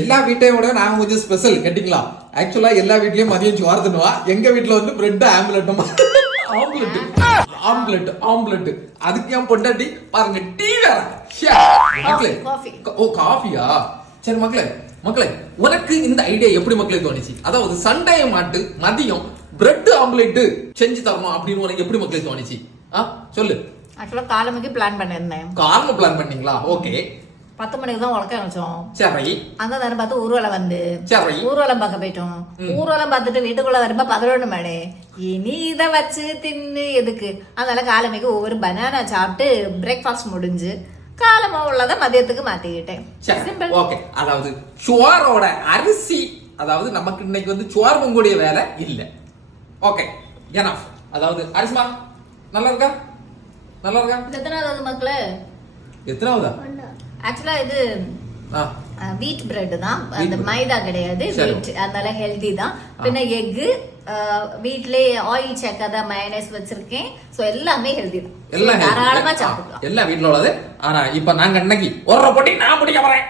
எல்லா வீட்டையும் விட நாங்க கொஞ்சம் ஸ்பெஷல் கேட்டிங்களா? ஆக்சுவலா எல்லா வீட்லயும் மதியம் சோறு தின்னுவா. எங்க வீட்ல வந்து பிரெட் ஆம்லெட்டும் ஆம்லெட். அதுக்கு ஏன் பொண்டாட்டி பாருங்க டீ வேற. மக்களே ஓ காஃபியா? சரி மக்களே உனக்கு இந்த ஐடியா எப்படி மக்களே தோணுச்சு? அதாவது சண்டே மாட்டு மதியம் பிரெட் ஆம்லெட் செஞ்சு தரணும் அப்படின்னு உனக்கு எப்படி மக்களே தோணுச்சு? சொல்லு. ஆக்சுவலா காலமைக்கு பிளான் பண்ணிருந்தேன். காலம பிளான் பண்ணீங்களா? ஓகே. 10 மணிக்கு தான் உழக்க ஆரம்பிச்சோம். சரி. அந்த நேரம் பார்த்து ஊர்வலம் வந்து சரி. ஊர்வலம் பார்க்க போயிட்டோம். ஊர்வலம் பார்த்துட்டு வீட்டுக்குள்ள வருമ്പോ 11 மணி. இனி இதை வச்சு தின்னு எதுக்கு? அதனால காலமைக்கு ஒவ்வொரு பனானா சாப்பிட்டு பிரேக்ஃபாஸ்ட் முடிஞ்சு காலமா உள்ளதை மதியத்துக்கு மாத்திக்கிட்டேன். சிம்பிள். ஓகே. அதாவது சோரோட அரிசி, அதாவது நமக்கு இன்னைக்கு வந்து சோறு பொங்கக்கூடிய வேலை இல்ல. Okay enough. அதாவது அரிசிமா நல்லா இருக்கா? எத்தனாவது மக்களே? எத்தனாவதா? ஆக்சுவலா இது வீட் பிரெட் தான், அந்த மைதா கிடையாது, வீட். அதனால ஹெல்தி தான். பின்ன எக்கு வீட்லயே ஆயில் சேர்க்காத மயோனைஸ் வச்சிருக்கேன். சோ எல்லாமே ஹெல்தி தான், தாராளமா சாப்பிடலாம். எல்லாம் வீட்ல உள்ளது. ஆனா இப்ப நாங்க இன்னைக்கு ஒரு பொட்டி நான் முடிக்க போறேன்.